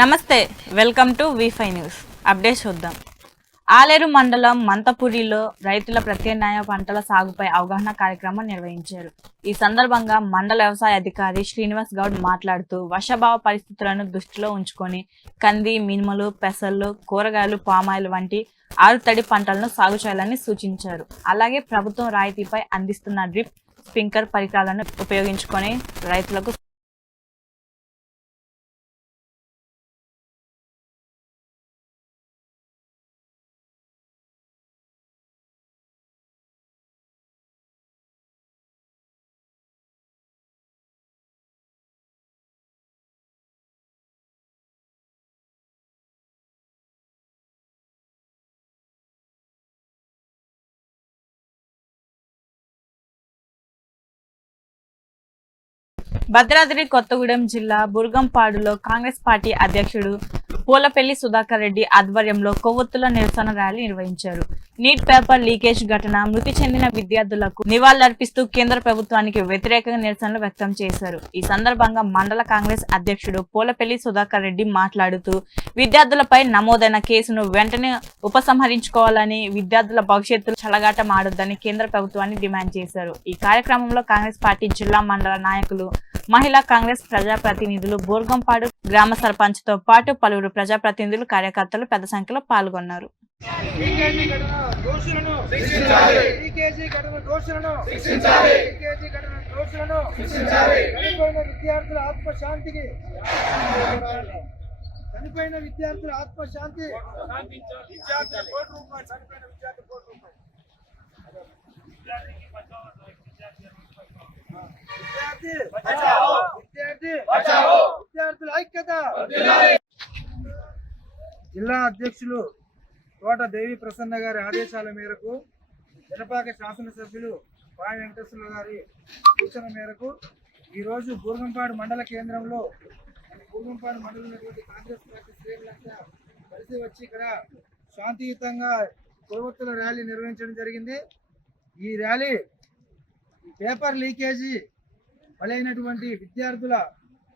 నమస్తే, welcome to వి5 news. Update చూద్దాం. ఆలేరు మండలం మంతపురిలో రైతుల ప్రత్యామ్నాయ పంటల సాగుపై అవగాహన కార్యక్రమం నిర్వహించారు. ఈ సందర్భంగా మండల వ్యవసాయ అధికారి శ్రీనివాస్ గౌడ్ మాట్లాడుతూ వర్షాభావ పరిస్థితులను దృష్టిలో ఉంచుకొని కంది, మినుములు, పెసలు, కూరగాయలు, పామాయిల్ వంటి ఆరుతడి పంటలను సాగు చేయాలని సూచించారు. అలాగే ప్రభుత్వం రాయితీపై అందిస్తున్న డ్రిప్, స్ప్రింక్లర్ పరికరాలను ఉపయోగించుకొని రైతులకు భద్రాద్రి కొత్తగూడెం జిల్లా బుర్గంపాడులో కాంగ్రెస్ పార్టీ అధ్యక్షుడు పూలపల్లి సుధాకర్ రెడ్డి ఆధ్వర్యంలో కొవ్వొత్తుల నిరసన ర్యాలీ నిర్వహించారు. నీట్ పేపర్ లీకేజ్ ఘటన మృతి చెందిన విద్యార్థులకు నివాళులర్పిస్తూ కేంద్ర ప్రభుత్వానికి వ్యతిరేకంగా నిరసనలు వ్యక్తం చేశారు. ఈ సందర్భంగా మండల కాంగ్రెస్ అధ్యక్షుడు పూలపల్లి సుధాకర్ రెడ్డి మాట్లాడుతూ విద్యార్థులపై నమోదైన కేసును వెంటనే ఉపసంహరించుకోవాలని, విద్యార్థుల భవిష్యత్తు చెలగాటం ఆడొద్దని కేంద్ర ప్రభుత్వాన్ని డిమాండ్ చేశారు. ఈ కార్యక్రమంలో కాంగ్రెస్ పార్టీ జిల్లా మండల నాయకులు, మహిళా కాంగ్రెస్ ప్రజాప్రతినిధులు, బోర్గంపాడు గ్రామ సర్పంచ్ తో పాటు పలువురు ప్రజాప్రతినిధులు, కార్యకర్తలు పెద్ద సంఖ్యలో పాల్గొన్నారు. చనిపోయిన విద్యార్థుల ఆత్మశాంతి విద్యార్థుల ఐక్యత. జిల్లా అధ్యక్షులు తోట దేవి ప్రసన్న గారి ఆదేశాల మేరకు, జనపాక శాసనసభ్యులు పాయ వెంకటేశ్వర గారి సూచన మేరకు ఈరోజు బూర్గంపాడు మండల కేంద్రంలో బూర్గంపాడు మండలంలోని కాంగ్రెస్ పార్టీ శ్రేణులంతా కలిసి వచ్చి ఇక్కడ శాంతియుతంగా కొవ్వొత్తుల ర్యాలీ నిర్వహించడం జరిగింది. ఈ ర్యాలీ పేపర్ లీకేజీ బలైనటువంటి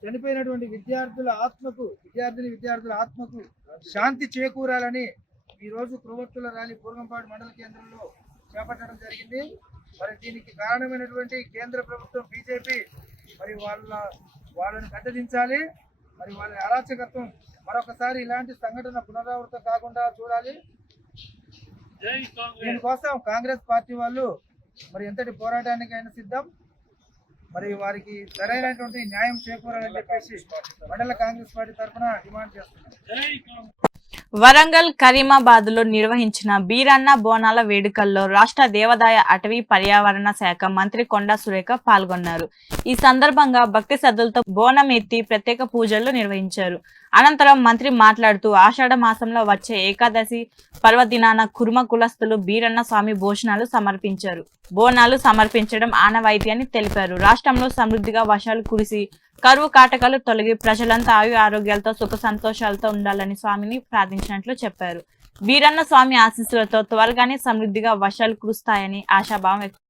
చనిపోయినటువంటి విద్యార్థుల ఆత్మకు శాంతి చేకూరాలని ఈరోజు కొవ్వొత్తుల ర్యాలీ బూర్గంపాడు మండల కేంద్రంలో చేపట్టడం జరిగింది. మరి దీనికి కారణమైనటువంటి కేంద్ర ప్రభుత్వం బీజేపీ మరి వాళ్ళని కట్టదించాలి. మరి వాళ్ళ అరాచకత్వం మరొకసారి ఇలాంటి సంఘటన పునరావృతం కాకుండా చూడాలి. దీనికోసం కాంగ్రెస్ పార్టీ వాళ్ళు మరి ఎంతటి పోరాటానికైనా సిద్ధం. మరి వారికి సరైనటువంటి న్యాయం చేకూరాలని చెప్పేసి మండల కాంగ్రెస్ పార్టీ తరఫున డిమాండ్ చేస్తున్నారు. వరంగల్, కరీమాబాద్ లో నిర్వహించిన బీరన్న బోనాల వేడుకల్లో రాష్ట్ర దేవాదాయ, అటవీ, పర్యావరణ శాఖ మంత్రి కొండా సురేఖ పాల్గొన్నారు. ఈ సందర్భంగా భక్తి శ్రద్ధలతో బోనం ఎత్తి ప్రత్యేక పూజలు నిర్వహించారు. అనంతరం మంత్రి మాట్లాడుతూ ఆషాఢ మాసంలో వచ్చే ఏకాదశి పర్వదినాన కుర్మ కులస్తులు బీరన్న స్వామి భోజనాలు సమర్పించారు. బోనాలు సమర్పించడం ఆనవాయితీ అని తెలిపారు. రాష్ట్రంలో సమృద్ధిగా వర్షాలు కురిసి కరువు కాటకాలు తొలగి ప్రజలంతా ఆయు ఆరోగ్యాలతో సుఖ సంతోషాలతో ఉండాలని స్వామిని ప్రార్థించినట్లు చెప్పారు. బీరన్న స్వామి ఆశీస్సులతో త్వరగానే సమృద్ధిగా వర్షాలు కురుస్తాయని ఆశాభావం వ్యక్తం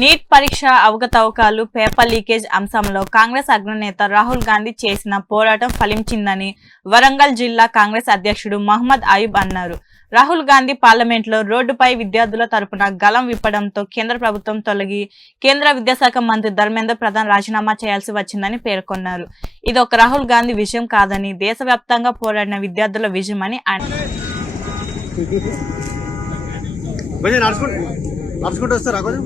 నీట్ పరీక్ష అవకతవకలు పేపర్ లీకేజ్ అంశంలో కాంగ్రెస్ అగ్రనేత రాహుల్ గాంధీ చేసిన పోరాటం ఫలించిందని వరంగల్ జిల్లా కాంగ్రెస్ అధ్యక్షుడు మహమ్మద్ అయూబ్ అన్నారు. రాహుల్ గాంధీ పార్లమెంట్లో రోడ్డుపై విద్యార్థుల తరపున గళం విప్పడంతో కేంద్ర ప్రభుత్వం తొలగి కేంద్ర విద్యాశాఖ మంత్రి ధర్మేంద్ర ప్రధాన్ రాజీనామా చేయాల్సి వచ్చిందని పేర్కొన్నారు. ఇది ఒక రాహుల్ గాంధీ విజయం కాదని దేశవ్యాప్తంగా పోరాడిన విద్యార్థుల విజయమని నడుచుకుంటూ వస్తారా కొంచెం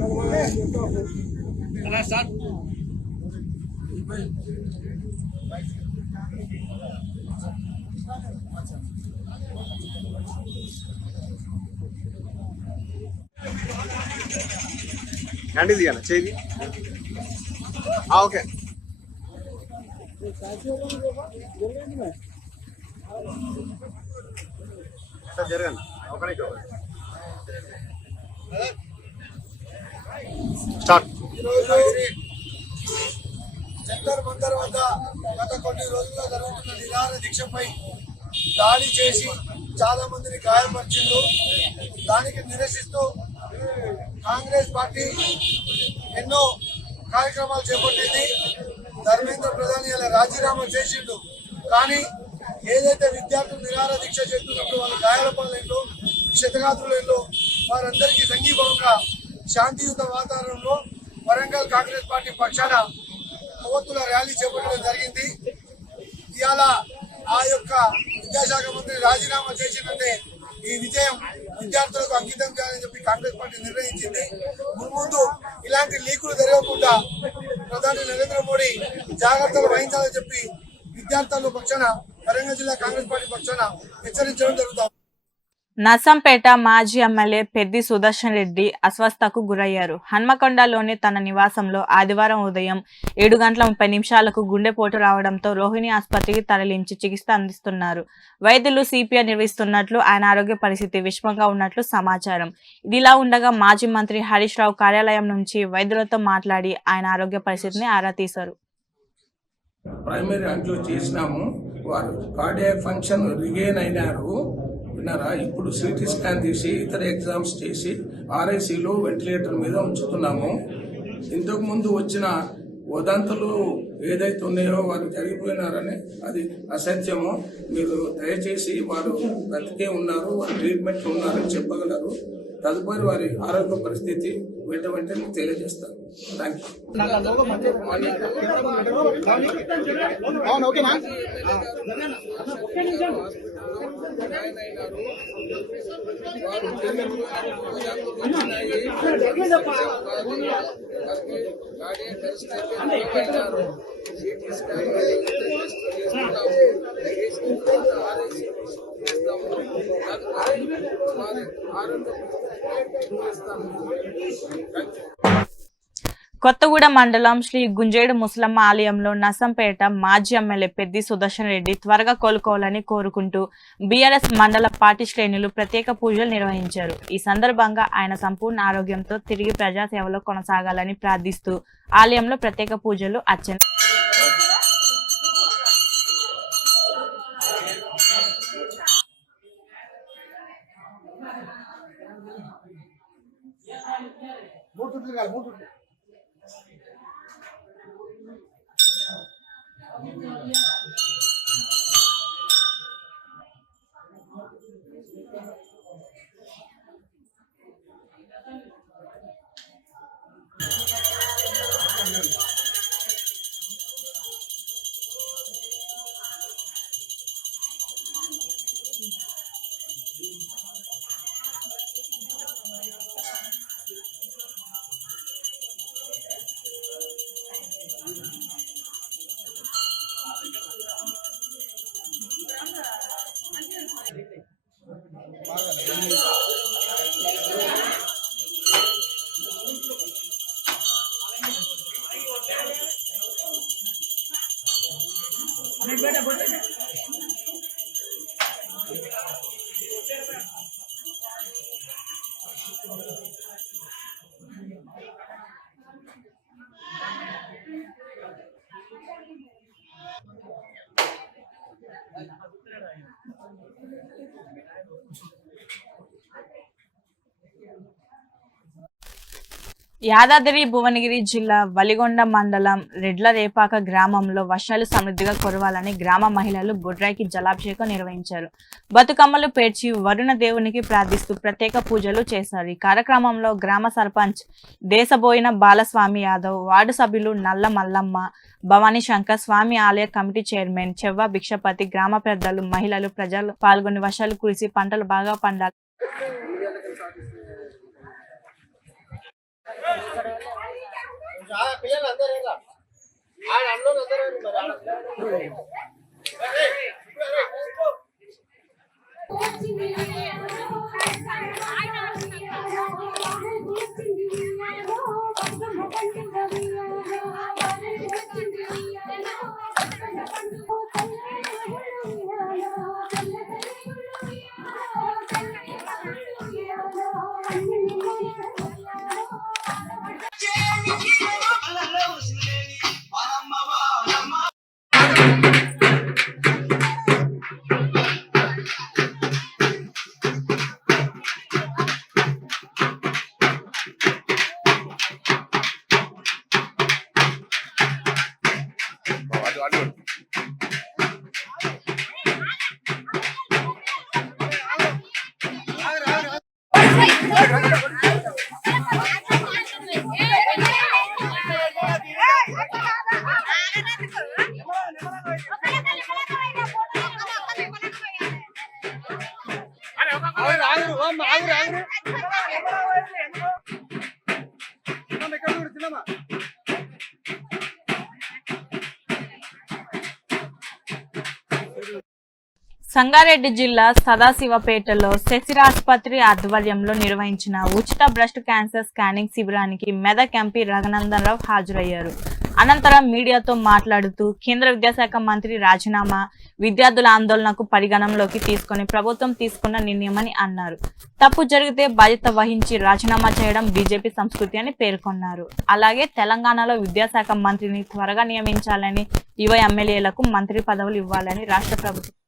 హ్యాండిల్ తీయాలి చేయి ఓకే జరగండి ఒకరికి స్టార్ట్. జంతర్ మంతర్ వద్ద గత కొన్ని రోజుల్లో జరుగుతున్న నిరాహార దీక్షపై దాడి చేసి చాలా మందిని గాయపరిచిండు. దానికి నిరసిస్తూ కాంగ్రెస్ పార్టీ ఎన్నో కార్యక్రమాలు చేపట్టింది. ధర్మేంద్ర ప్రధాని ఇలా రాజీనామా చేసిండు. కానీ ఏదైతే విద్యార్థులు నిరాహార దీక్ష చేస్తున్నప్పుడు వాళ్ళ గాయాల పాలైందో, క్షతగాత్రులైందో వారందరికీ సంఘీభావంగా శాంతియుత వాతావరణంలో వరంగల్ కాంగ్రెస్ పార్టీ పక్షాన కొవ్వొత్తుల ర్యాలీ చేపట్టడం జరిగింది. ఇవాళ ఆ యొక్క విద్యాశాఖ మంత్రి రాజీనామా చేసినంటే ఈ విజయం విద్యార్థులకు అంకితం చేయాలని చెప్పి కాంగ్రెస్ పార్టీ నిర్ణయించింది. ముందు ఇలాంటి లీకులు జరగకుండా ప్రధాని నరేంద్ర మోడీ జాగ్రత్తలు వహించాలని చెప్పి విద్యార్థుల పక్షాన వరంగల్ జిల్లా కాంగ్రెస్ పార్టీ పక్షాన హెచ్చరించడం జరుగుతుంది. నర్సంపేట మాజీ ఎమ్మెల్యే పెద్ది సుదర్శన్ రెడ్డి అస్వస్థకు గురయ్యారు. హన్మకొండలోని తన నివాసంలో ఆదివారం ఉదయం 7:30 గుండెపోటు రావడంతో రోహిణి ఆసుపత్రికి తరలించి చికిత్స అందిస్తున్నారు. వైద్యులు సిపిఆర్ నిర్వహిస్తున్నట్లు, ఆయన ఆరోగ్య పరిస్థితి విషమంగా ఉన్నట్లు సమాచారం. ఇదిలా ఉండగా మాజీ మంత్రి హరీష్ రావు కార్యాలయం నుంచి వైద్యులతో మాట్లాడి ఆయన ఆరోగ్య పరిస్థితిని ఆరా తీశారు. ప్రైమరీ అంట్లో చేసినాము, వారు కార్డియాక్ ఫంక్షన్ రిగైన్ అయినారు విన్నారా. ఇప్పుడు సిటీ స్కాన్ తీసి ఇతర ఎగ్జామ్స్ చేసి ఆర్ఐసీలో వెంటిలేటర్ మీద ఉంచుతున్నాము. ఇంతకు ముందు వచ్చిన వదంతులు ఏదైతే ఉన్నాయో వారు జరిగిపోయినారని అది అసత్యము. మీరు దయచేసి వారు బ్రతికే ఉన్నారు, వారు ట్రీట్మెంట్ ఉన్నారని చెప్పగలరు. తదుపరి వారి ఆరోగ్య పరిస్థితి వెంటనే తెలియజేస్తారు. థ్యాంక్ కొత్తగూడ మండలం శ్రీ గుంజేడు ముసలమ్మ ఆలయంలో నర్సంపేట మాజీ ఎమ్మెల్యే పెద్ది సుదర్శన్ రెడ్డి త్వరగా కోలుకోవాలని కోరుకుంటూ బీఆర్ఎస్ మండల పార్టీ శ్రేణులు ప్రత్యేక పూజలు నిర్వహించారు. ఈ సందర్భంగా ఆయన సంపూర్ణ ఆరోగ్యంతో తిరిగి ప్రజాసేవలో కొనసాగాలని ప్రార్థిస్తూ ఆలయంలో ప్రత్యేక పూజలు అర్చన యాదాద్రి భువనగిరి జిల్లా వలిగొండ మండలం రెడ్లరేపాక గ్రామంలో వర్షాలు సమృద్ధిగా కురవాలని గ్రామ మహిళలు బొడ్రాయికి జలాభిషేకం నిర్వహించారు. బతుకమ్మలు పేర్చి వరుణ దేవునికి ప్రార్థిస్తూ ప్రత్యేక పూజలు చేశారు. ఈ కార్యక్రమంలో గ్రామ సర్పంచ్ దేశబోయిన బాలస్వామి యాదవ్, వార్డు సభ్యులు నల్ల మల్లమ్మ, భవానీ శంకర్, స్వామి ఆలయ కమిటీ చైర్మన్ చెవ్వ భిక్షపతి, గ్రామ పెద్దలు, మహిళలు, ప్రజలు పాల్గొని వర్షాలు కురిసి పంటలు బాగా పండాలి. సంగారెడ్డి జిల్లా సదాశివపేటలో శశిర ఆసుపత్రి ఆధ్వర్యంలో నిర్వహించిన ఉచిత బ్రెస్ట్ క్యాన్సర్ స్కానింగ్ శిబిరానికి మెదక్ ఎంపీ రఘునందన్ రావు హాజరయ్యారు. అనంతరం మీడియాతో మాట్లాడుతూ కేంద్ర విద్యాశాఖ మంత్రి రాజీనామా విద్యార్థుల ఆందోళనకు పరిగణనలోకి తీసుకుని ప్రభుత్వం తీసుకున్న నిర్ణయమని అన్నారు. తప్పు జరిగితే బాధ్యత వహించి రాజీనామా చేయడం బీజేపీ సంస్కృతి అని పేర్కొన్నారు. అలాగే తెలంగాణలో విద్యాశాఖ మంత్రిని త్వరగా నియమించాలని, యువ ఎమ్మెల్యేలకు మంత్రి పదవులు ఇవ్వాలని రాష్ట్ర ప్రభుత్వం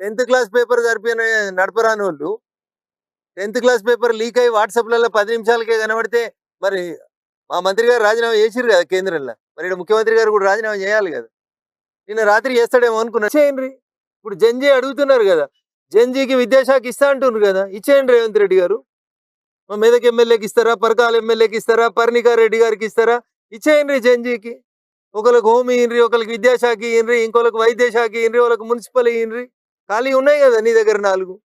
టెన్త్ క్లాస్ పేపర్ నడపరాని వాళ్ళు 10th క్లాస్ పేపర్ లీక్ అయ్యి వాట్సాప్లలో 10 నిమిషాలకే కనబడితే మరి మా మంత్రి గారు రాజీనామా చేసిరు కదా కేంద్రంలో, మరి ఇక్కడ ముఖ్యమంత్రి గారు కూడా రాజీనామా చేయాలి కదా. నిన్న రాత్రి చేస్తాడేమో అనుకున్నా. చేయండి. ఇప్పుడు జంజీ అడుగుతున్నారు కదా, జంజీకి విద్యాశాఖ ఇస్తా అంటున్నారు కదా, ఇచ్చేయండి రేవంత్ రెడ్డి గారు. మా మెదక్ ఎమ్మెల్యేకి ఇస్తారా, పరకాల ఎమ్మెల్యేకి ఇస్తారా, పర్ణికా రెడ్డి గారికి ఇస్తారా, ఇచ్చేయండి జంజీకి. ఒకరికి హోమ్ ఇయ్యండి, ఒకరికి విద్యాశాఖ ఇయ్యండి, ఇంకొకరికి వైద్య శాఖ ఇయ్యండి, వాళ్ళకి మున్సిపల్ ఇయ్యండి. ఖాళీ ఉన్నాయి కదా నీ దగ్గర 4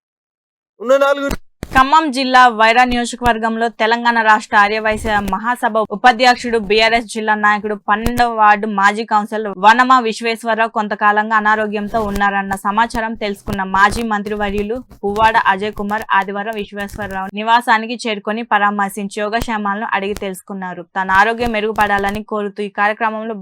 ఉన్న 4. ఖమ్మం జిల్లా వైరా నియోజకవర్గంలో తెలంగాణ రాష్ట్ర ఆర్యవైశ్య మహాసభ ఉపాధ్యక్షుడు బీఆర్ఎస్ జిల్లా నాయకుడు 12వ వార్డు మాజీ కౌన్సిలర్ వనమ విశ్వేశ్వరరావు కొంతకాలంగా అనారోగ్యంతో ఉన్నారన్న సమాచారం తెలుసుకున్న మాజీ మంత్రివర్యులు పువ్వాడ అజయ్ కుమార్ ఆదివారం విశ్వేశ్వరరావు నివాసానికి చేరుకొని పరామర్శించి యోగక్షేమాలను అడిగి తెలుసుకున్నారు. తన ఆరోగ్యం మెరుగుపడాలని కోరుతూ ఈ కార్యక్రమంలో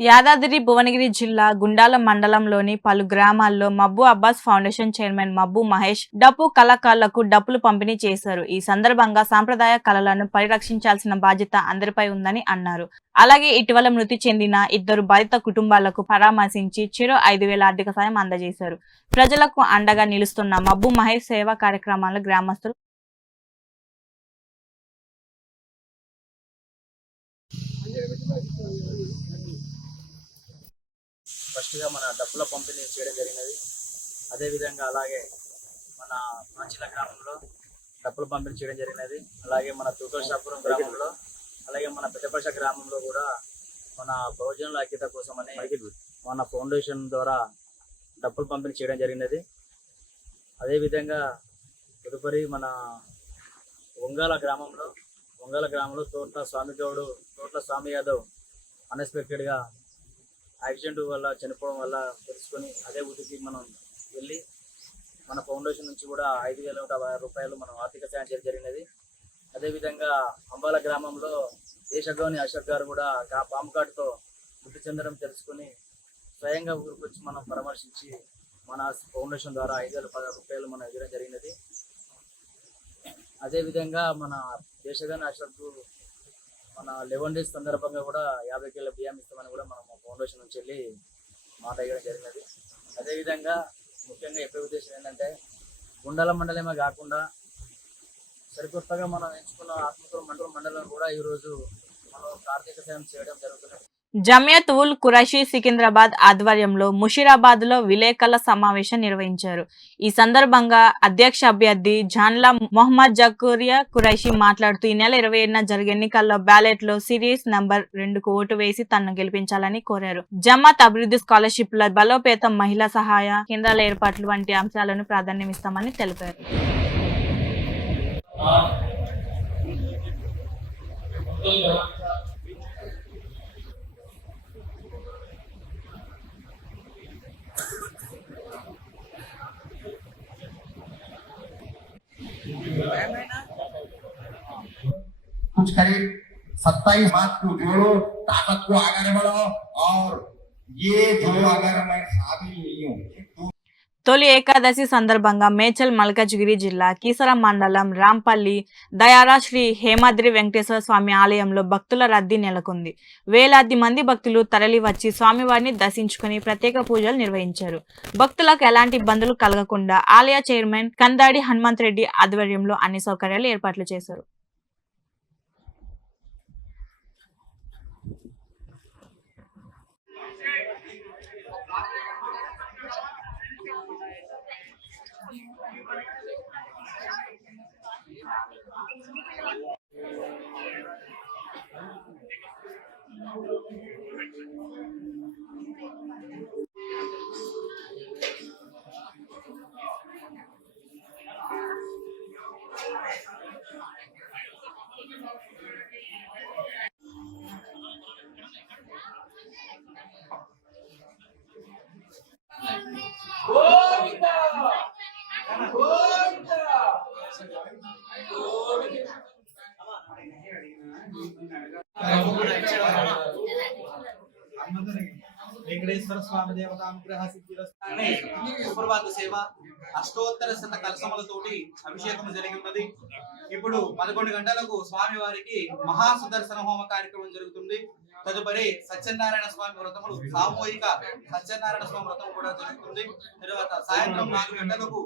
యాదాద్రి భువనగిరి జిల్లా గుండాల మండలంలోని పలు గ్రామాల్లో మబ్బు అబ్బాస్ ఫౌండేషన్ చైర్మన్ మబ్బు మహేష్ డప్పు కళాకారులకు డప్పులు పంపిణీ చేశారు. ఈ సందర్భంగా సాంప్రదాయ కళలను పరిరక్షించాల్సిన బాధ్యత అందరిపై ఉందని అన్నారు. అలాగే ఇటీవల మృతి చెందిన 2 బాధిత కుటుంబాలకు పరామర్శించి చెరో 5,000 ఆర్థిక సాయం అందజేశారు. ప్రజలకు అండగా నిలుస్తున్న మబ్బు మహేష్ సేవా కార్యక్రమాల్లో గ్రామస్తులు ఫస్ట్గా మన డప్పుల పంపిణీ చేయడం జరిగినది. అదేవిధంగా అలాగే మన మాచిల గ్రామంలో డప్పుల పంపిణీ చేయడం జరిగినది. అలాగే మన తుకల్షాపురం గ్రామంలో, అలాగే మన పెద్దపల్లి గ్రామంలో కూడా మన బహుజనుల ఐక్యత కోసమని మన ఫౌండేషన్ ద్వారా డప్పులు పంపిణీ చేయడం జరిగినది. అదేవిధంగా తదుపరి మన వంగాల గ్రామంలో తోట్ల స్వామి యాదవ్ అన్ఎక్స్పెక్టెడ్గా యాక్సిడెంట్ వల్ల చనిపోవడం వల్ల తెలుసుకొని అదే ఊరికి మనం వెళ్ళి మన ఫౌండేషన్ నుంచి కూడా 5,160 రూపాయలు మనం ఆర్థిక సాయం చేయడం జరిగినది. అదేవిధంగా అంబాల గ్రామంలో దేశగౌని అశోక్ గారు కూడా పాము కాటుతో మృతి చెందడం తెలుసుకొని స్వయంగా ఊరికి వచ్చి మనం పరామర్శించి మన ఫౌండేషన్ ద్వారా 5,010 రూపాయలు మనం ఇవ్వడం జరిగినది. అదేవిధంగా మన దేశగౌని అశోక్ మన 11 days సందర్భంగా కూడా 50 కిలోల బియ్యం ఇస్తామని కూడా మనం ఫౌండేషన్ నుంచి వెళ్ళి మాట ఇవ్వడం జరిగినది. అదేవిధంగా ముఖ్యంగా చెప్పే ఉద్దేశం ఏంటంటే మండలమే కాకుండా సరికొత్తగా మనం ఎంచుకున్న ఆత్మకూరు మండలం కూడా ఈరోజు మనం ఆర్థిక సాయం చేయడం జరుగుతున్నది. జమియత్ ఉల్ ఖురైషీ సికింద్రాబాద్ ఆధ్వర్యంలో ముషీరాబాద్ లో విలేకరుల సమావేశం నిర్వహించారు. ఈ సందర్భంగా అధ్యక్ష అభ్యర్థి జాన్లా మొహమ్మద్ జకూరియా ఖురైషీ మాట్లాడుతూ ఈ నెల 27న జరిగే ఎన్నికల్లో బ్యాలెట్ లో సిరీస్ నంబర్ 2కు ఓటు వేసి తనను గెలిపించాలని కోరారు. జమాత్ అభివృద్ధి స్కాలర్షిప్ల బలోపేతం, మహిళా సహాయ కేంద్రాల ఏర్పాట్లు వంటి అంశాలను ప్రాధాన్యమిస్తామని తెలిపారు. कुछ करीब 27 मार्च को जोड़ो, ताकत को आगे बढ़ो और ये जो अगर मैं शामिल नहीं हूँ తొలి ఏకాదశి సందర్భంగా మేడ్చల్ మల్కాజ్గిరి జిల్లా కీసర మండలం రాంపల్లి దయారా శ్రీ హేమాద్రి వెంకటేశ్వర స్వామి ఆలయంలో భక్తుల రద్దీ నెలకొంది. వేలాది మంది భక్తులు తరలి వచ్చి స్వామివారిని దర్శించుకుని ప్రత్యేక పూజలు నిర్వహించారు. భక్తులకు ఎలాంటి ఇబ్బందులు కలగకుండా ఆలయ చైర్మన్ కందాడి హనుమంత్ రెడ్డి ఆధ్వర్యంలో అన్ని సౌకర్యాలు ఏర్పాట్లు చేశారు. వెంకటేశ్వర స్వామి దేవతానుగ్రహ సిద్ధిరస్తానే సుప్రభాత సేవ అష్టోత్తర శత కలశములతోటి అభిషేకం జరిగి ఉన్నది. ఇప్పుడు 11 గంటలకు స్వామి వారికి మహా సుదర్శన హోమ కార్యక్రమం జరుగుతుంది. తదుపరి సత్యనారాయణ స్వామి వ్రతములు సామూహిక సత్యనారాయణ స్వామి వ్రతం కూడా జరుగుతుంది. తరువాత సాయంత్రం 4 గంటలకు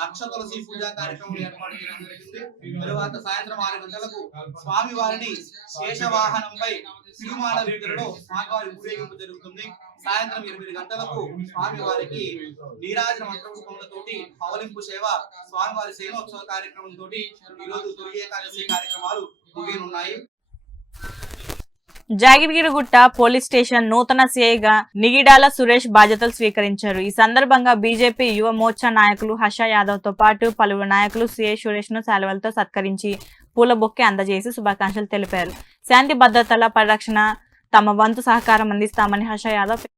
లక్ష తులసి పూజా కార్యక్రమం ఏర్పాటు చేయడం జరిగింది. తరువాత సాయంత్రం 6 గంటలకు స్వామి వారిని శేషవాహనంపై తిరుమాల వీధులలో స్వామివారి ఊరేగింపు జరుగుతుంది. సాయంత్రం 8 గంటలకు స్వామి వారికి నీరాజన మంత్రపుష్పములతోటి పవలింపు సేవ, స్వామివారి సేనోత్సవ కార్యక్రమంతో ఈ రోజు తొలి ఏకాదశి కార్యక్రమాలు ముగియనున్నాయి. జాగిరిగిరిగుట్ట పోలీస్ స్టేషన్ నూతన సిఐగా నిగిడాల సురేష్ బాధ్యతలు స్వీకరించారు. ఈ సందర్భంగా బీజేపీ యువ మోర్చా నాయకులు హర్ష యాదవ్ తో పాటు పలువురు నాయకులు సిఐ సురేష్ ను శాలువలతో సత్కరించి పూల బొక్కే అందజేసి శుభాకాంక్షలు తెలిపారు. శాంతి భద్రతల పరిరక్షణ తమ వంతు సహకారం అందిస్తామని హర్ష యాదవ్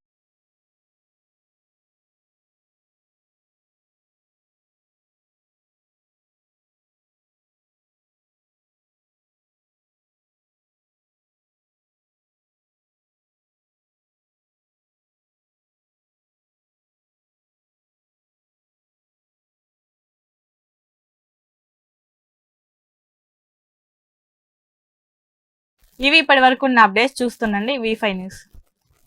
ఇవి ఇప్పటి వరకు ఉన్న అప్డేట్స్ చూస్తుండండి V5 న్యూస్.